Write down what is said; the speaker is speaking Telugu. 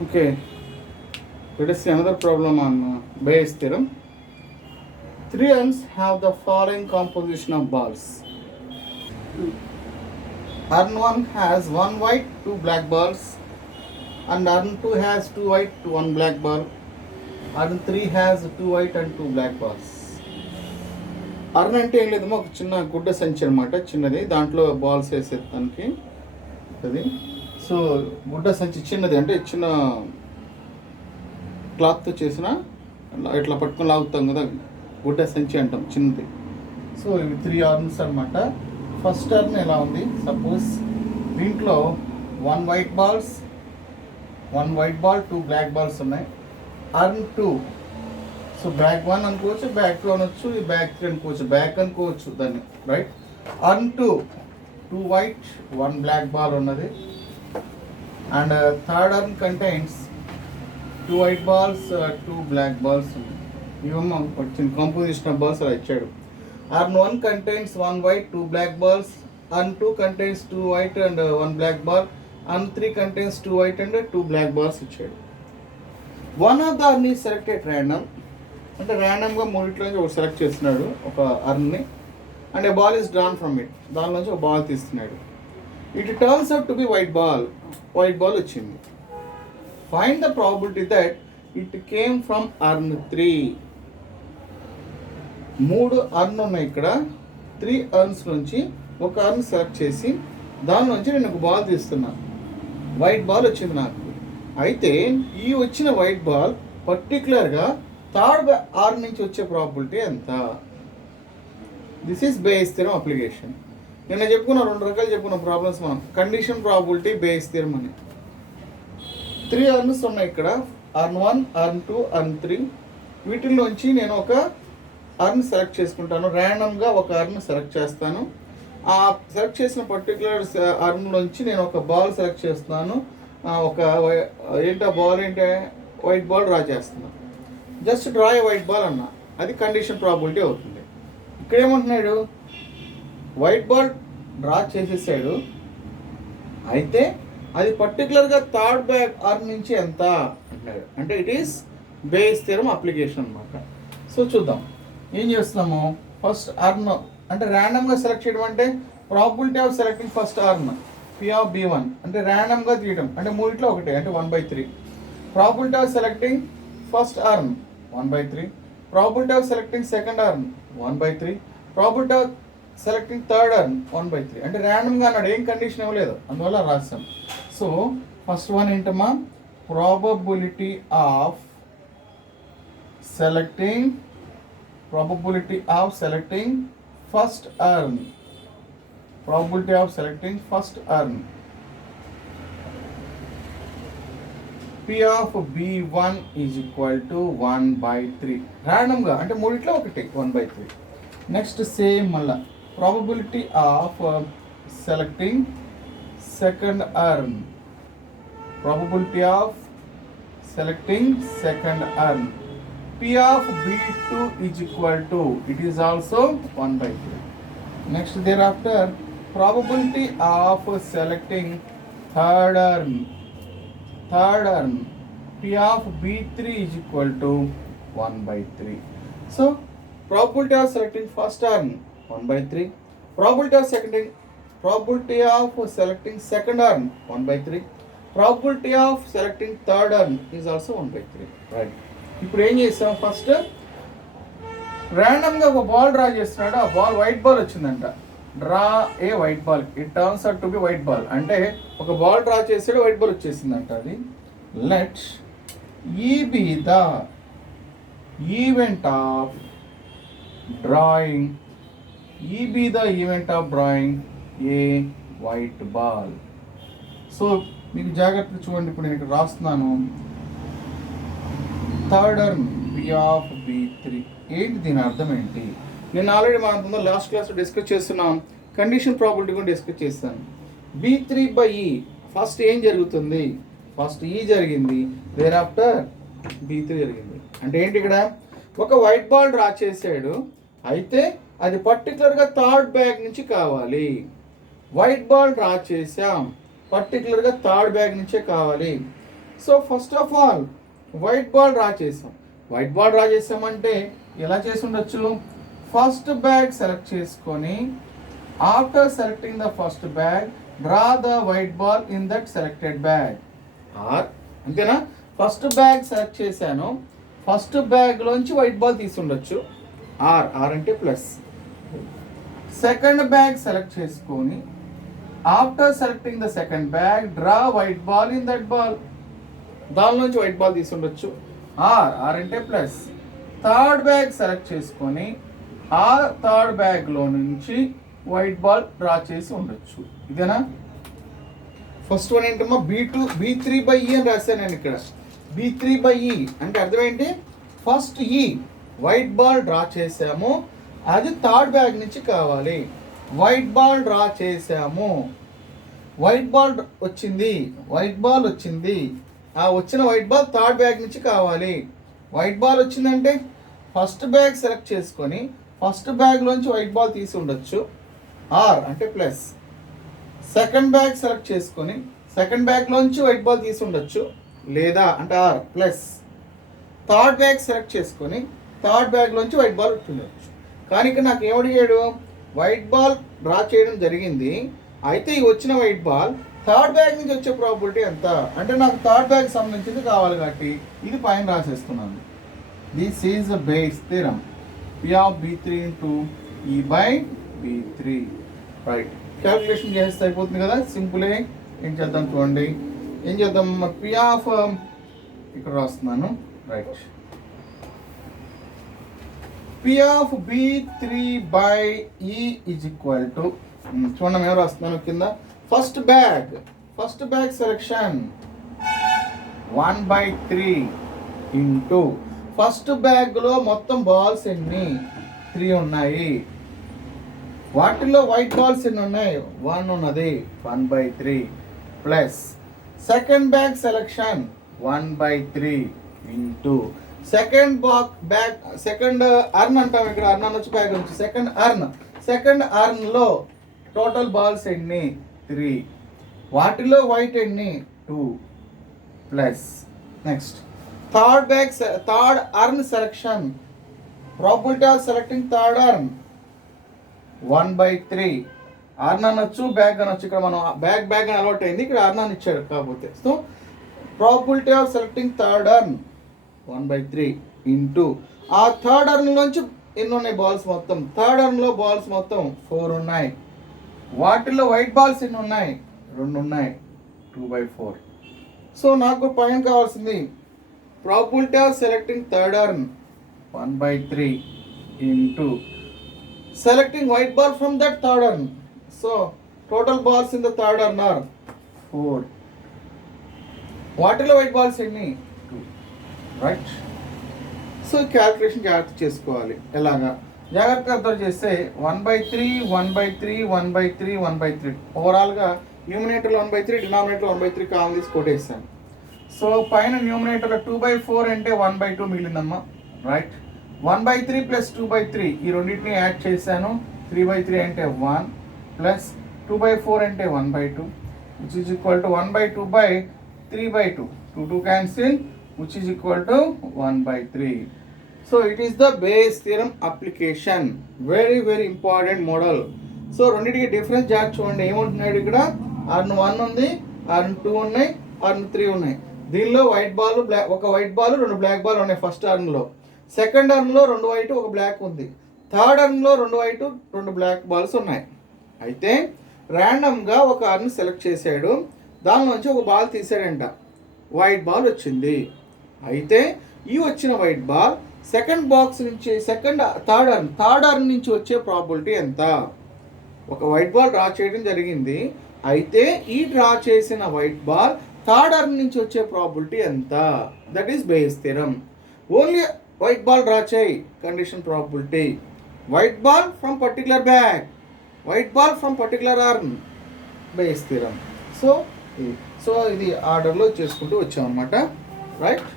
Okay, let us see another problem on Bayes theorem. Three urns have the following composition of balls. Urn 1 has one white, two black balls, and urn 2 has two white, one black ball. Urn 3 has two white and two black balls. Earn అంటే ఏం లేదమ్మా, ఒక చిన్న గుడ్డ సంచి అనమాట, చిన్నది, దాంట్లో బాల్స్ వేసేదానికి అది. సో గుడ్డ సంచి చిన్నది అంటే చిన్న క్లాత్తో చేసిన, ఇట్లా పట్టుకొని లాగుతాం కదా, గుడ్డ సంచి అంటాం, చిన్నది. సో ఇవి త్రీ అర్న్స్ అనమాట. ఫస్ట్ అర్న్ ఎలా ఉంది, సపోజ్ దీంట్లో one white ball two black balls ఉన్నాయి. అర్న్ 2, సో బ్యాక్ 1 అనుకోవచ్చు, బ్యాక్ 2 అనొచ్చు, ఈ బ్యాక్ 3 అనుకోవచ్చు, బ్యాక్ అనుకోవచ్చు దాన్ని, right. Urn 2 white 1 black ball ఉన్నది. And third urn contains 2 white balls 2 black balls ఉన్నాయి. ఇవమ్మ వచ్చిన కాంపోజిషన్ ఆఫ్ బాల్స్ అలా ఇచ్చాడు. Urn 1 contains 1 white 2 black balls. Urn 2 contains 2 white and 1 black ball. Urn 3 contains 2 white and 2 black balls ఇచ్చాడు. One of the urn is selected random, అంటే ర్యాండమ్గా మూడిట్లో నుంచి ఒకటి సెలెక్ట్ చేస్తున్నాడు ఒక అర్న్ని, and a ball is drawn from it, దాని నుంచి ఒక బాల్ తీస్తున్నాడు. It turns out to be white ball వచ్చింది. Find the probability that it came from urn 3. 3 urn ఉన్నాయి ఇక్కడ, 3 అర్న్స్ నుంచి ఒక అర్న్ సెలెక్ట్ చేసి దాని నుంచి నేను ఒక బాల్ తీస్తున్నా, వైట్ బాల్ వచ్చింది నాకు. అయితే ఈ వచ్చిన వైట్ బాల్ పర్టికులర్గా థర్డ్ ఆర్ నుంచి వచ్చే ప్రాబిలిటీ ఎంత? This is Bayes theorem application. నిన్న చెప్పుకున్న 2 రకాలు చెప్పుకున్న ప్రాబ్లమ్స్ మనం, కండిషన్ ప్రాబిలిటీ, బేస్ థియరం అని. 3 అర్న్స్ ఉన్నాయి ఇక్కడ, అర్న్ 1, అర్న్ 2, అర్న్ 3. వీటిల్లోంచి నేను ఒక అర్న్ సెలెక్ట్ చేసుకుంటాను, ర్యాండమ్గా ఒక అర్న్ సెలెక్ట్ చేస్తాను. ఆ సెలెక్ట్ చేసిన పర్టికులర్ అర్న్లోంచి నేను ఒక బాల్ సెలెక్ట్ చేస్తున్నాను. ఒక బాల్ ఏంటి, వైట్ బాల్ డ్రా చేస్తున్నాను. జస్ట్ డ్రా ఏ వైట్ బాల్ అన్న, అది కండిషన్ ప్రాబిలిటీ అవుతుంది. ఇక్కడ ఏమంటున్నాడు, వైట్ బాల్ డ్రా చేసేసాడు, అయితే అది పర్టికులర్గా థర్డ్ బ్యాక్ అర్న్ నుంచి ఎంత అంటున్నాడు, అంటే it is Bayes theorem application అనమాట. సో చూద్దాం ఏం చేస్తున్నాము. ఫస్ట్ అర్న్ అంటే ర్యాండమ్గా సెలెక్ట్ చేయడం, అంటే probability of selecting first earn P(B1) అంటే ర్యాండమ్గా తీయడం, అంటే మూడిట్లో ఒకటే, అంటే 1/3. Probability of selecting first earn 1/3. Probability of selecting second earn 1/3. Probability of selecting third urn 1/3. అంటే ర్యాండమ్గా అన్నాడు, ఏం కండిషన్ ఇవ్వలేదు, అందువల్ల రాసాం. సో ఫస్ట్ వన్ ఏంటమ్మా, probability of selecting first earn. Probability of selecting first urn. P of B1 is equal to 1/3. ర్యాండమ్గా అంటే మూడిట్లో ఒకటి 1/3. నెక్స్ట్ సేమ్ మళ్ళా probability of selecting second urn. Probability of selecting second urn. P of B2 is equal to, it is also 1/3. Next thereafter probability of selecting third urn. P of B3 is equal to 1/3. So probability of selecting first urn 1/3. Probability of selecting second urn 1/3. Probability of selecting third urn is also 1/3. Right. ఇప్పుడు ఏం చేస్తాం, ఫస్ట్ ర్యాండమ్గా ఒక బాల్ డ్రా చేస్తున్నాడు, ఆ బాల్ వైట్ బాల్ వచ్చిందంట. Draw A white ball, it turns out to be white ball, అంటే ఒక బాల్ డ్రా చేసాడు, వైట్ బాల్ వచ్చేసిందంట. అది లెట్ ఈ be the event of drawing A white ball. So మీకు జాగ్రత్తగా చూడండి, ఇప్పుడు నేను ఇక్కడ రాస్తున్నాను, third earn P of B3. ఏంటి దీని అర్థం ఏంటి? నేను ఆల్రెడీ మన లాస్ట్ క్లాస్లో డిస్కస్ చేస్తున్నాం, కండిషన్ ప్రాబిలిటీ కూడా డిస్కస్ చేస్తాను. B3/E ఫస్ట్ ఏం జరుగుతుంది, ఫస్ట్ E జరిగింది, దేర్ ఆఫ్టర్ B3 జరిగింది. అంటే ఏంటి, ఇక్కడ ఒక వైట్ బాల్ డ్రా చేసాడు, అయితే అది పర్టికులర్గా థర్డ్ బ్యాగ్ నుంచి కావాలి. వైట్ బాల్ డ్రా చేసాం, పర్టికులర్గా థర్డ్ బ్యాగ్ నుంచే కావాలి. So first of all white ball draw చేసాం. వైట్ బాల్ డ్రా చేసామంటే ఎలా చేసి ఉండొచ్చు? ఫస్ట్ బ్యాగ్ సెలెక్ట్ చేసుకొని after selecting the first bag draw the white ball in that selected bag. Or అంతేనా? ఫస్ట్ బ్యాగ్ సెలెక్ట్ చేశాను, ఫస్ట్ బ్యాగ్లోంచి వైట్ బాల్ తీసుండొచ్చు. ఆర్ అంటే ప్లస్. సెకండ్ బ్యాగ్ సెలెక్ట్ చేసుకొని after selecting the second bag draw white ball in that ball, దానిలోంచి వైట్ బాల్ తీసుండొచ్చు. ఆర్ అంటే ప్లస్. థర్డ్ బ్యాగ్ సెలెక్ట్ చేసుకొని ఆ థర్డ్ బ్యాగ్లో నుంచి వైట్ బాల్ డ్రా చేసి ఉండొచ్చు. ఇదేనా? ఫస్ట్ వన్ ఏంటమ్మా? B3/E అని రాశాను నేను ఇక్కడ. B3/E అంటే అర్థం ఏంటి? ఫస్ట్ ఈ వైట్ బాల్ డ్రా చేసాము, అది థర్డ్ బ్యాగ్ నుంచి కావాలి. వైట్ బాల్ డ్రా చేసాము, వైట్ బాల్ వచ్చింది, వైట్ బాల్ వచ్చింది, ఆ వచ్చిన వైట్ బాల్ థర్డ్ బ్యాగ్ నుంచి కావాలి. వైట్ బాల్ వచ్చిందంటే ఫస్ట్ బ్యాగ్ సెలెక్ట్ చేసుకొని ఫస్ట్ బ్యాగ్లోంచి వైట్ బాల్ తీసి ఉండొచ్చు. ఆర్ అంటే ప్లస్. సెకండ్ బ్యాగ్ సెలెక్ట్ చేసుకొని సెకండ్ బ్యాగ్లోంచి వైట్ బాల్ తీసి ఉండొచ్చు, లేదా అంటే or plus. Third bag select చేసుకొని థర్డ్ బ్యాగ్లోంచి వైట్ బాల్ ఉండొచ్చు. కానీ ఇక్కడ నాకు ఏమడిగాడు? వైట్ బాల్ డ్రా చేయడం జరిగింది, అయితే ఈ వచ్చిన వైట్ బాల్ థర్డ్ బ్యాగ్ నుంచి వచ్చే ప్రాబిలిటీ ఎంత అంటే నాకు థర్డ్ బ్యాగ్ సంబంధించింది కావాలి కాబట్టి ఇది పైన రాసేస్తున్నాను. This is the Bayes theorem. P of B3 into E by B3. Right, calculation చేస్తే అయిపోతుంది కదా, సింపులే. ఏం చేద్దాం చూడండి, ఏం చేద్దాం? P of ఇక్కడ రాస్తున్నాను. Right, P of B3/E is equal to చూడండి మేము రాస్తున్నాను కింద. First bag selection 1/3 into first బ్యాగ్లో మొత్తం బాల్స్ ఎన్ని? 3 ఉన్నాయి. వాటిలో వైట్ బాల్స్ ఎన్ని ఉన్నాయి? 1 ఉన్నది, 1/3 plus second bag selection 1/3 into second earn అంటాం ఇక్కడ. అర్న్ అనొచ్చు, బ్యాగ్ నుంచి సెకండ్ అర్న్లో టోటల్ బాల్స్ ఎన్ని? 3. వాటిలో వైట్ ఎన్ని? 2 plus next third earn selection, probability of selecting third urn 1/3. Earn అనొచ్చు, బ్యాగ్ అనొచ్చు. ఇక్కడ మనం బ్యాగ్ అని అలవాట్ అయింది, ఇక్కడ అర్న్ అని ఇచ్చాడు కాకపోతే. So probability of selecting third urn 1/3 into ఆ థర్డ్ అర్న్లోంచి ఎన్ని ఉన్నాయి బాల్స్ మొత్తం? థర్డ్ అర్న్లో బాల్స్ మొత్తం 4 ఉన్నాయి. వాటిల్లో వైట్ బాల్స్ ఎన్ని ఉన్నాయి? 2 ఉన్నాయి, 2/4. సో నాకు పైన కావాల్సింది probability of selecting third urn 1/3 into selecting white ball from that third urn. So total balls in the third urn are 4. వాటిలో వైట్ బాల్స్ ఎన్ని? 2. రైట్. సో క్యాల్కులేషన్ జాగ్రత్త చేసుకోవాలి. ఎలాగా జాగ్రత్తగా అర్థం చేస్తే 1/3 ఓవరాల్గా న్యూమినేటర్లో 1/3, డినామినేటర్లో 1/3 కామన్ తీసి కొట్టేస్తాను. సో పైన న్యూమినేటర్లో 2/4 అంటే 1/2 మిగిలిందమ్మా. రైట్, 1/3 ప్లస్ 2/3 ఈ రెండింటిని యాడ్ చేశాను. 3/3 అంటే 1 ప్లస్ 2/4 అంటే 1/2 which is equal to 1/2/3/2. 2 cancel which is equal to 1/3. So it is the Bayes theorem application. Very important model. So రెండింటికి డిఫరెన్స్ జాగ్రత్త చూడండి. ఏమంటున్నాడు ఇక్కడ? అర్న్ 1 ఉంది, అర్న్ 2 ఉన్నాయి, అర్న్ 3 ఉన్నాయి. దీనిలో వైట్ బాల్ ఒక వైట్ బాల్ 2 బ్లాక్ బాల్ ఉన్నాయి ఫస్ట్ అర్న్లో. సెకండ్ అర్న్లో 2 వైట్ 1 బ్లాక్ ఉంది. థర్డ్ అర్న్లో 2 వైట్ 2 బ్లాక్ బాల్స్ ఉన్నాయి. అయితే ర్యాండమ్గా ఒక అర్న్ సెలెక్ట్ చేశాడు, దానిలోంచి ఒక బాల్ తీసాడంట, వైట్ బాల్ వచ్చింది. అయితే ఈ వచ్చిన వైట్ బాల్ సెకండ్ బాక్స్ నుంచి థర్డ్ అర్న్ నుంచి వచ్చే ప్రాబిలిటీ ఎంత? ఒక వైట్ బాల్ డ్రా చేయడం జరిగింది, అయితే ఈ డ్రా చేసిన వైట్ బాల్ థర్డ్ అర్న్ నుంచి వచ్చే ప్రాబిలిటీ ఎంత? That is Bayes theorem. Only white ball draw చేయి, condition probability. White ball from particular bag, white ball from particular urn, Bayes theorem. So ఇది ఆర్డర్లో చేసుకుంటూ వచ్చామన్నమాట. రైట్.